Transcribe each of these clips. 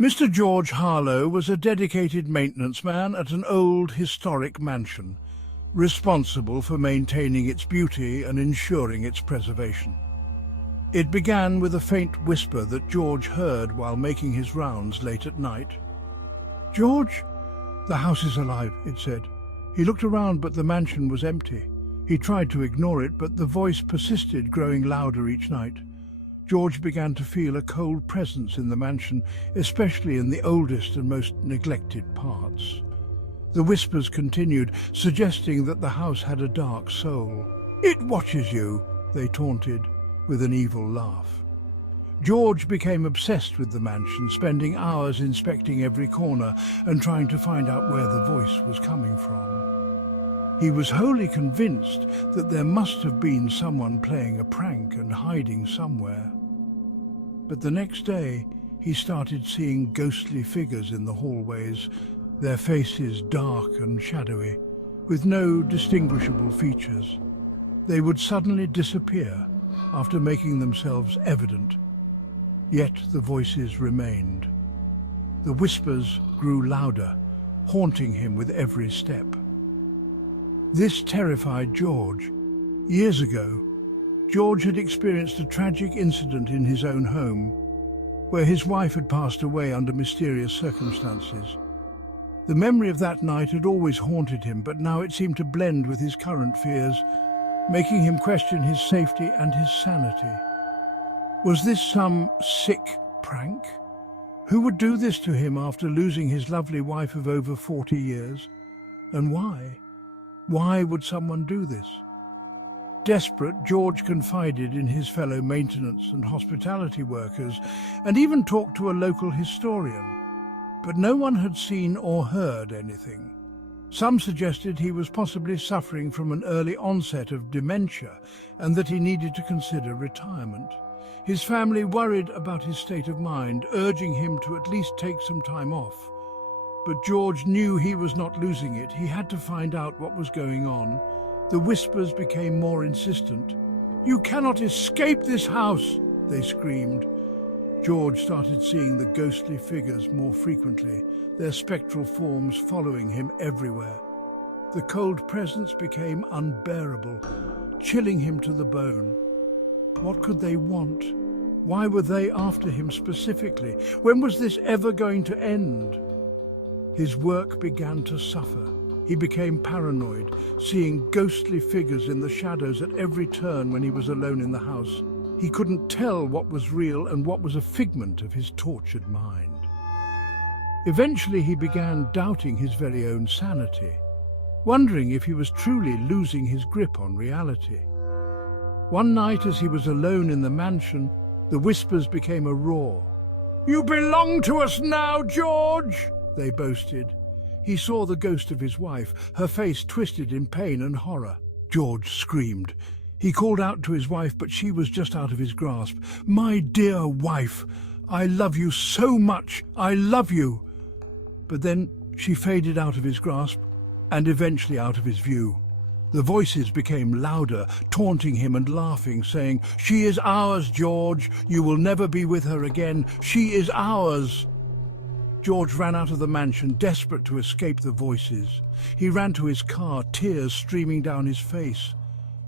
Mr. George Harlow was a dedicated maintenance man at an old historic mansion, responsible for maintaining its beauty and ensuring its preservation. It began with a faint whisper that George heard while making his rounds late at night. "George, the house is alive," it said. He looked around, but the mansion was empty. He tried to ignore it, but the voice persisted, growing louder each night. George began to feel a cold presence in the mansion, especially in the oldest and most neglected parts. The whispers continued, suggesting that the house had a dark soul. "It watches you," they taunted, with an evil laugh. George became obsessed with the mansion, spending hours inspecting every corner and trying to find out where the voice was coming from. He was wholly convinced that there must have been someone playing a prank and hiding somewhere. But the next day, he started seeing ghostly figures in the hallways, their faces dark and shadowy, with no distinguishable features. They would suddenly disappear after making themselves evident. Yet the voices remained. The whispers grew louder, haunting him with every step. This terrified George. Years ago, George had experienced a tragic incident in his own home, where his wife had passed away under mysterious circumstances. The memory of that night had always haunted him, but now it seemed to blend with his current fears, making him question his safety and his sanity. Was this some sick prank? Who would do this to him after losing his lovely wife of over 40 years? And why? Why would someone do this? Desperate, George confided in his fellow maintenance and hospitality workers and even talked to a local historian. But no one had seen or heard anything. Some suggested he was possibly suffering from an early onset of dementia and that he needed to consider retirement. His family worried about his state of mind, urging him to at least take some time off. But George knew he was not losing it. He had to find out what was going on. The whispers became more insistent. "You cannot escape this house," they screamed. George started seeing the ghostly figures more frequently, their spectral forms following him everywhere. The cold presence became unbearable, chilling him to the bone. What could they want? Why were they after him specifically? When was this ever going to end? His work began to suffer. He became paranoid, seeing ghostly figures in the shadows at every turn when he was alone in the house. He couldn't tell what was real and what was a figment of his tortured mind. Eventually he began doubting his very own sanity, wondering if he was truly losing his grip on reality. One night as he was alone in the mansion, the whispers became a roar. "You belong to us now, George!" they boasted. He saw the ghost of his wife, her face twisted in pain and horror. George screamed. He called out to his wife, but she was just out of his grasp. "My dear wife, I love you so much. I love you." But then she faded out of his grasp and eventually out of his view. The voices became louder, taunting him and laughing, saying, "She is ours, George. You will never be with her again. She is ours." George ran out of the mansion, desperate to escape the voices. He ran to his car, tears streaming down his face.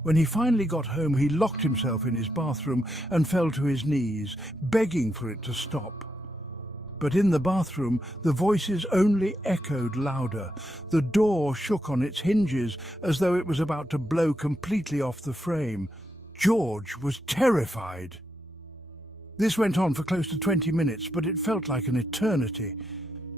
When he finally got home, he locked himself in his bathroom and fell to his knees, begging for it to stop. But in the bathroom, the voices only echoed louder. The door shook on its hinges as though it was about to blow completely off the frame. George was terrified. This went on for close to 20 minutes, but it felt like an eternity.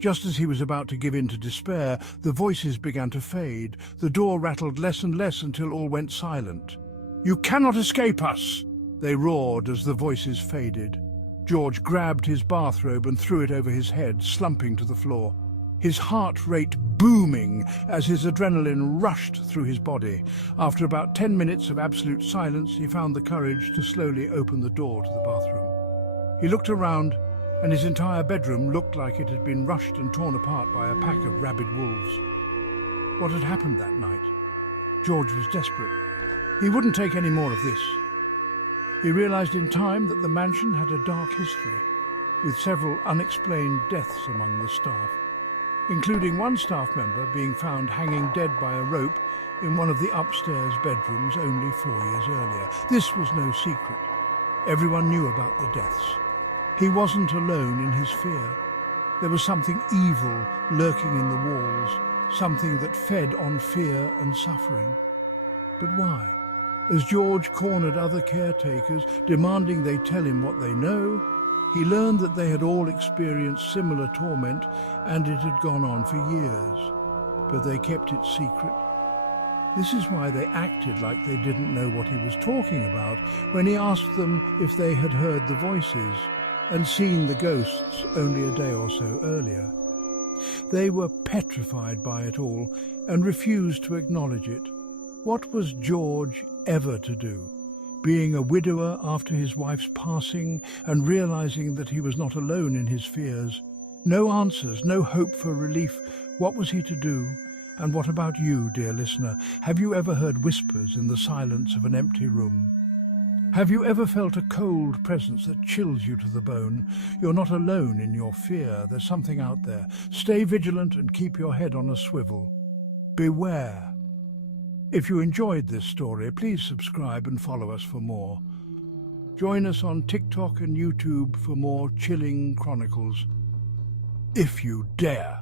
Just as he was about to give in to despair, the voices began to fade. The door rattled less and less until all went silent. "You cannot escape us!" they roared as the voices faded. George grabbed his bathrobe and threw it over his head, slumping to the floor. His heart rate booming as his adrenaline rushed through his body. After about 10 minutes of absolute silence, he found the courage to slowly open the door to the bathroom. He looked around, and his entire bedroom looked like it had been rushed and torn apart by a pack of rabid wolves. What had happened that night? George was desperate. He wouldn't take any more of this. He realized in time that the mansion had a dark history, with several unexplained deaths among the staff, including one staff member being found hanging dead by a rope in one of the upstairs bedrooms only 4 years earlier. This was no secret. Everyone knew about the deaths. He wasn't alone in his fear. There was something evil lurking in the walls, something that fed on fear and suffering. But why? As George cornered other caretakers, demanding they tell him what they know, he learned that they had all experienced similar torment and it had gone on for years. But they kept it secret. This is why they acted like they didn't know what he was talking about when he asked them if they had heard the voices and seen the ghosts only a day or so earlier. They were petrified by it all and refused to acknowledge it. What was George ever to do? Being a widower after his wife's passing and realizing that he was not alone in his fears. No answers, no hope for relief. What was he to do? And what about you, dear listener? Have you ever heard whispers in the silence of an empty room? Have you ever felt a cold presence that chills you to the bone? You're not alone in your fear. There's something out there. Stay vigilant and keep your head on a swivel. Beware. If you enjoyed this story, please subscribe and follow us for more. Join us on TikTok and YouTube for more Chilling Chronicles, if you dare.